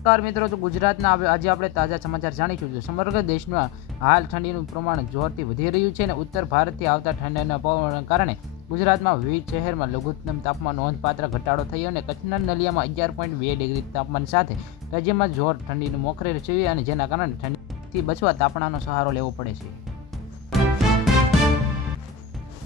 નમસ્કાર મિત્રો, તો ગુજરાતના આજે આપણે તાજા સમાચાર જાણીશું. સમગ્ર દેશમાં હાલ ઠંડીનું પ્રમાણ જોરથી વધી રહ્યું છે અને ઉત્તર ભારતથી આવતા ઠંડીના પવનના કારણે ગુજરાતમાં વિવિધ શહેરમાં લઘુત્તમ તાપમાન નોંધપાત્ર ઘટાડો થયો અને કચ્છના નલિયામાં 11.2 ડિગ્રી તાપમાન સાથે રાજ્યમાં જોર ઠંડીનું મોખરે છે અને જેના કારણે ઠંડીથી બચવા તાપણાનો સહારો લેવો પડે છે.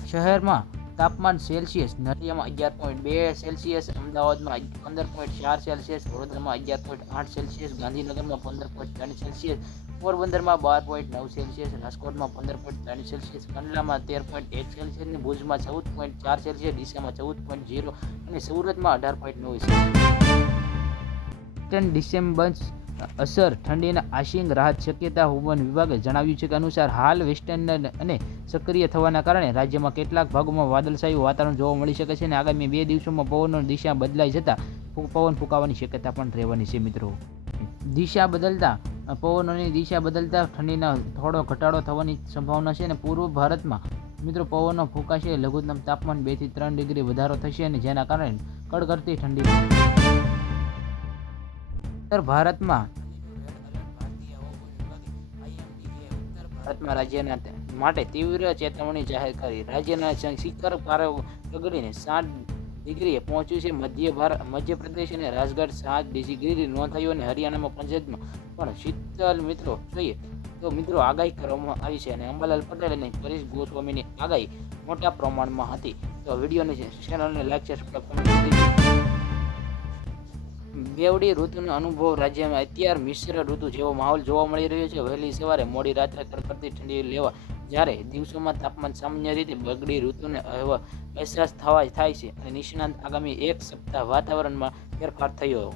શહેરમાં તાપમાન સેલ્સિયસ નલિયામાં 11.2 સેલ્સિયસ, અમદાવાદમાં 15.4 સેલ્સિયસ, વડોદરામાં 11.8 સેલ્સિયસ, ગાંધીનગરમાં 15.3 સેલ્સિયસ, પોરબંદરમાં 12.9 સેલ્સિયસ, રાજકોટમાં 15.3 સેલ્સિયસ, કંડલામાં 13.1 સેલ્સિયસ અને ભુજમાં 14.4 સેલ્સિયસ, ડીસામાં 14.0 અને સુરતમાં 18.9 સેલ્સિયસ. ડિસેમ્બર અસર ઠંડીના આંશિક રાહત શક્યતા હવામાન વિભાગે જણાવ્યું છે કે અનુસાર હાલ વેસ્ટર્ન અને સક્રિય થવાના કારણે રાજ્યમાં કેટલાક ભાગોમાં વાદળછાયું વાતાવરણ જોવા મળી શકે છે અને આગામી 2 દિવસોમાં પવનની દિશા બદલાઈ જતા પવન ફૂંકાવાની શક્યતા પણ રહેવાની છે. મિત્રો, પવનોની દિશા બદલતા ઠંડીના થોડો ઘટાડો થવાની સંભાવના છે અને પૂર્વ ભારતમાં મિત્રો પવનો ફૂંકાશે. લઘુત્તમ તાપમાન 2 થી 3 ડિગ્રી વધારો થશે અને જેના કારણે કડકડતી ઠંડી. ઉત્તર ભારતમાં રાજ્યના માટે તીવ્ર ચેતવણી જાહેર કરી. રાજ્યના શિખર પારો ગગડીને 7 ડિગ્રીએ પહોંચ્યું છે. મધ્યપ્રદેશ અને રાજગઢ 7 ડિગ્રી નોંધાયું અને હરિયાણામાં પંજાબમાં પણ શીતલ મિત્રો જોઈએ તો મિત્રો આગાહી કરવામાં આવી છે અને અંબાલાલ પટેલ અને પરેશ ગોસ્વામીની આગાહી મોટા પ્રમાણમાં હતી. તો વિડીયોની ચેનલને લાઈક છે, સબસ્ક્રાઇબ કરો. બેવડી ઋતુનો અનુભવ. રાજ્યમાં અત્યારે મિશ્ર ઋતુ જેવો માહોલ જોવા મળી રહ્યો છે. વહેલી સવારે મોડી રાત્રે કડકડતી ઠંડી લેવા જ્યારે દિવસોમાં તાપમાન સામાન્ય રીતે બગડી ઋતુને અહેસાસ થાય છે અને નિષ્ણાંત આગામી એક સપ્તાહ વાતાવરણમાં ફેરફાર થયો